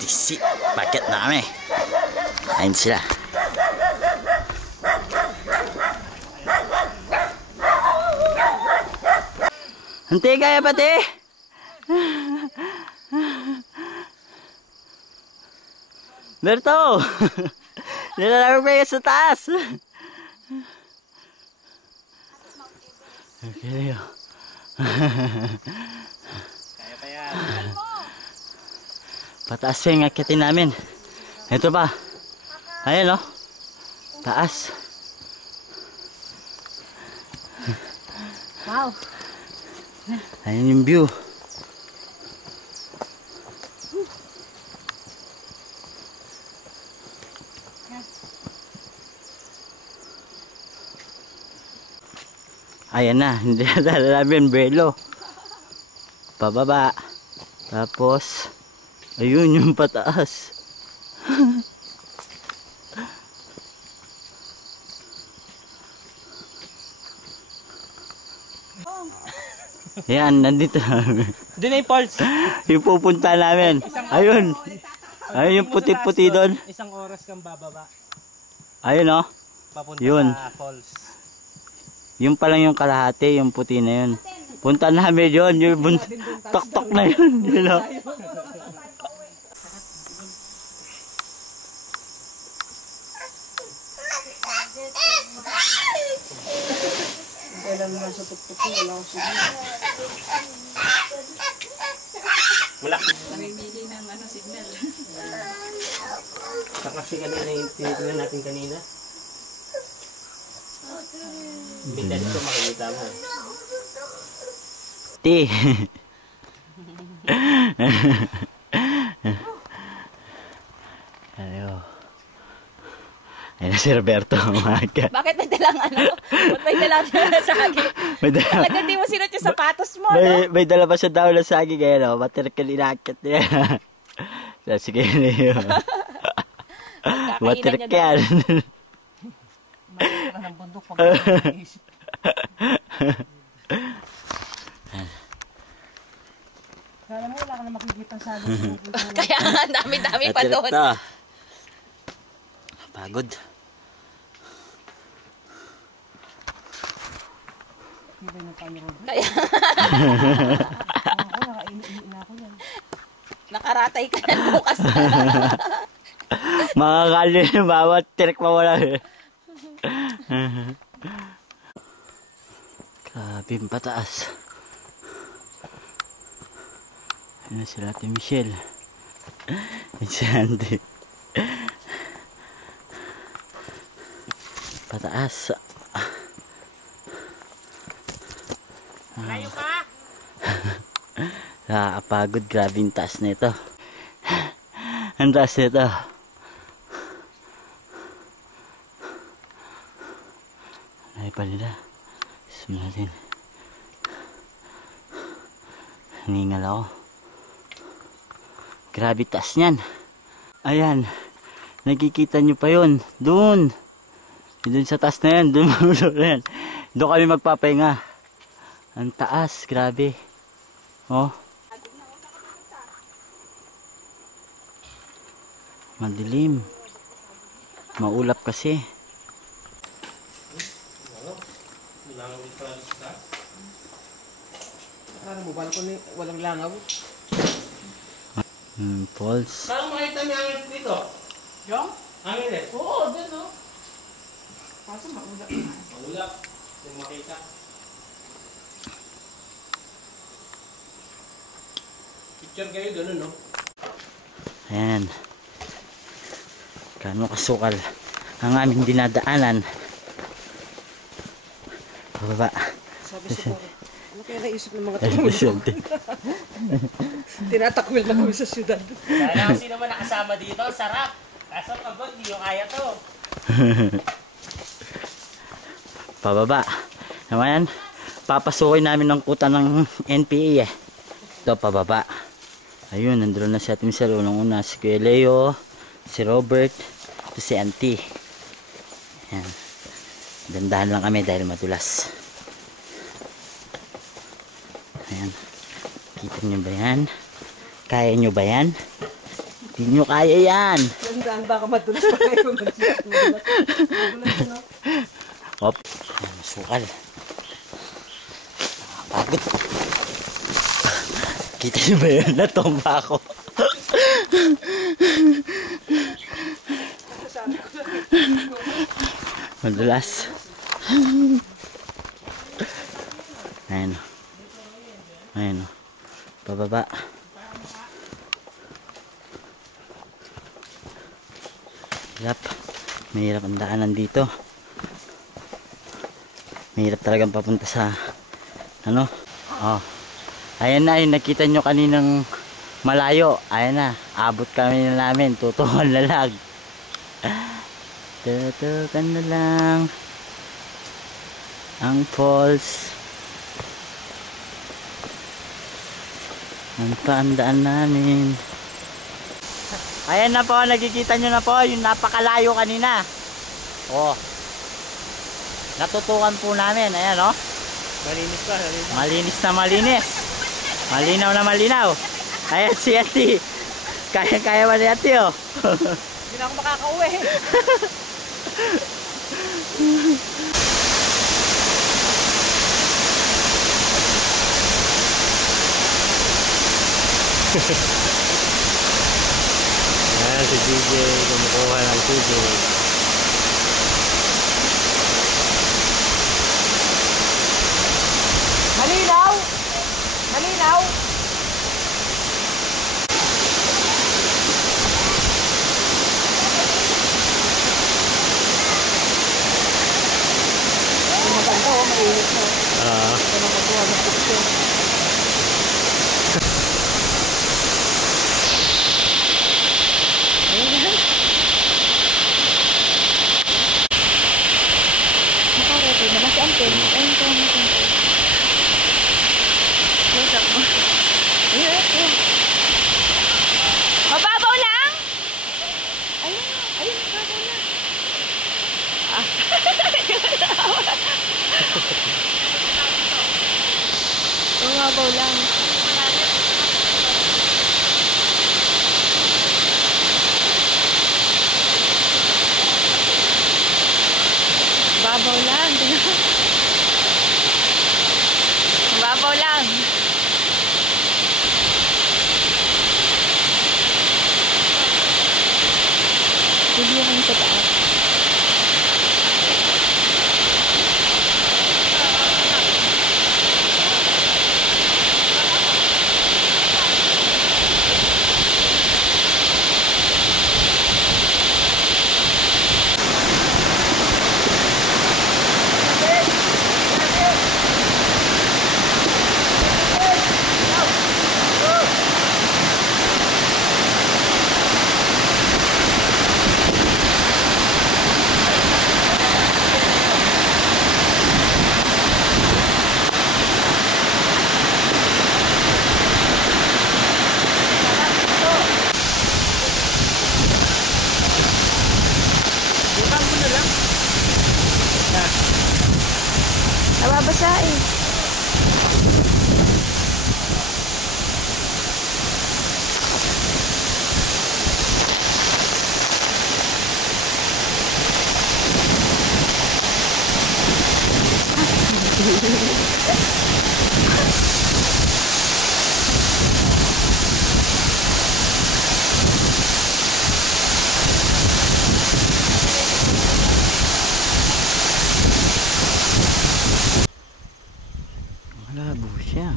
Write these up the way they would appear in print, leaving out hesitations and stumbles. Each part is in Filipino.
Tisi, paket na kami. Ayun sila. Hantay kaya pati. Berto. Nilalaro pa sa taas. Okay. Kaya pa yan. Pataas pa yung akitin namin. Ito pa. Ayan o. Taas. Wow. Ayan yung view. Ayan na, hindi na dala namin belo. Pababa. Tapos, ayun yung pataas. Ayan, nandito namin. Doon na yung falls. Yung pupunta namin. Ayun. Ayun yung puti-puti doon. Isang oras kang bababa. Ayun o. Papunta Yun. sa falls. Yung pa lang yung kalahati, yung puti na yun. Punta namin yun, yung tok-tok na yun. You know? Kailan naman sa tuktok ko, wala ko signal. Wala. Namimili ng signal. Kasi kanina yung tinitingnan natin kanina. Bitan ito makikita mo. Ti. Ayo. Ayun si Roberto. Bakit may dalang Ba't may dalang saging? May dala. Bakit hindi mo sinot yung sapatos mo, May dala pa siya daw na saging ngayon. Matirkal inakit niya. Sige na yun. Matirkal. Malaki ka ng bundok pag isip. Kala mo wala ka na makikita sa saging. Kaya nga, dami-dami pa doon. Pagod. Kaya ako, nakainit na ako yan. Nakaratay ka na bukas. Makakali na bawat tirik pa wala. Grabe yung pataas. Ano sila Ate Michelle? Si Andy. Pataas. Layo pa! Nakakapagod. Grabe yung taas na ito. Ang taas na ito. Ay pa nila. Gusto natin. Hiningal ako. Grabe taas niyan. Ayan. Nakikita nyo pa yun. Doon. Doon sa taas na yan. Doon kami magpapahinga. Ang taas. Grabe. Oh. Madilim. Maulap kasi. Ano mo, walang langaw? Falls. Saan makita niya ang dito? Yung? Hangin eh? Oo, dun o. Kaso maulap. Maulap. Yung makita. Picture kayo dun no? Ayan. Gaano kasukal ang aming dinadaanan. Pababa. Sabi sa pare, ano kaya naisip ng mga tumulong? Tinatakwil na kami sa syudad. Kaya kasi naman nakasama dito, sarap. Kaso pagod, di yung kaya to. Pababa. Naman, papasukin namin ng kuta ng NPA eh. Ito, pababa. Ayun, nandun na si Ate Michelle. Unang-una, si Kuya Leo, si Robert, ito si Auntie. Ayan. Dandahan lang kami dahil madulas. Ayan. Kita nyo ba yan? Kaya nyo ba yan? Di nyo kaya yan. Gandaan, baka madulas pa kayo. Madulas. Hop. Ayan, masukal. Nakapagod. Kita nyo ba yun? Natumba ako. Madulas. Ayan o. Ayan o. Pababa. Hirap. Mahirap ang daanan dito. Mahirap talagang papunta sa ano. Oh. Ayan na yung nakita nyo kaninang malayo. Ayan na. Abot kami na namin. Tutungan na lang. Tutukan na lang. Ang falls. Ang paandaan namin. Ayan na po, nakikita nyo na po yung napakalayo kanina. Oh. Natutukan po namin. Ayan oh. Malinis pa, malinis. Malinis na malinis. Malinaw na malinaw. Ayan si Ate. Kaya-kaya ba ni Ate oh. Hindi na ako makakauwi. Ayan, si DJ. Kumukuha ng tubig. Malinaw! Malinaw! Maganda oh, mainit na. Ito na makuha ng picture. Makarete na mas ampel. Ayun ko ang ampel. Usap mo. Ayun. Mababaw lang? Ayun. Ayun, mababaw lang. Ah. Mababaw lang. Mababaw lang. Mababaw lang. Video kami sa taas. Nababasa eh. Malabo siya.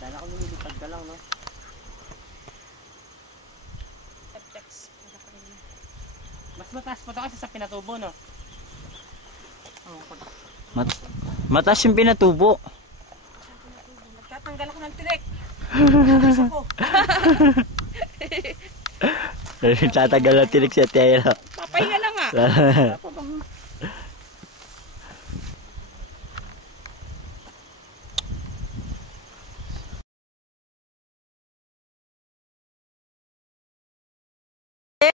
Sana kung lumilipad ka lang, no? Mas mataas pa ito kasi sa pinatubo, no? Mataas yung pinatubo. Nagtatanggal ako ng tirik. Tatagal na tinik si Ate Ayla. Papahinga lang ah.